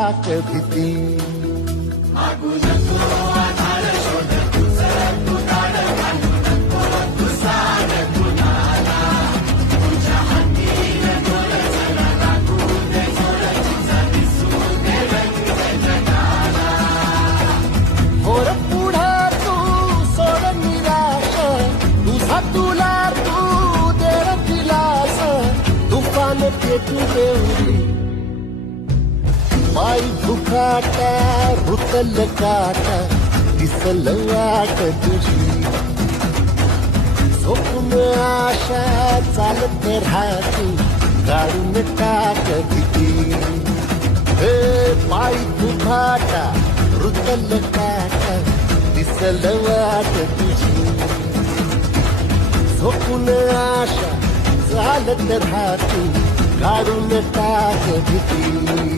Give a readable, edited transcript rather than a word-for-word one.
भीती होर पुढे तू सोड निराश तुझा तुला तू देव दिलास तुफान पेटू देवली पाय दुखाटा रुतल काटा दिसल वाट तुझी झोपून आशा चालत राहते काढून टाक भीती हे पाय दुखाटा रुतल काटा दिसल वाट तुझी झोपून आशा चालत राहते काढून टाक भीती